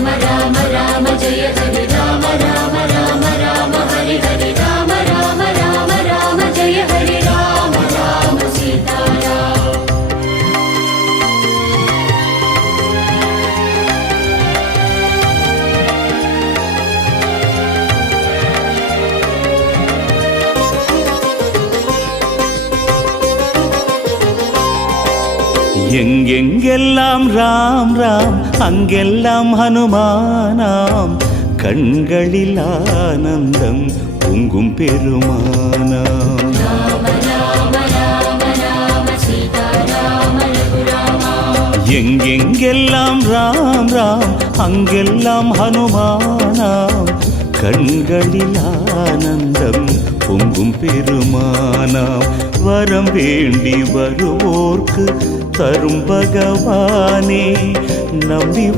राम राम राम जय हरे राम राम राम राम हरे हरे राम राम राम राम जय हरे राम राम सीताराम எங்கெங்கெல்லாம் ராம் ராம் அங்கெல்லாம் ஹனுமானாம் கண்களில் ஆனந்தம் பொங்கும் பெருமானாம் எங்கெங்கெல்லாம் ராம் ராம் அங்கெல்லாம் ஹனுமானாம் கண்களில் ஆனந்தம் பொங்கும் பெருமானாம் வரம் வேண்டி வருவோர்க்கு தரும் பகவானே நம்பி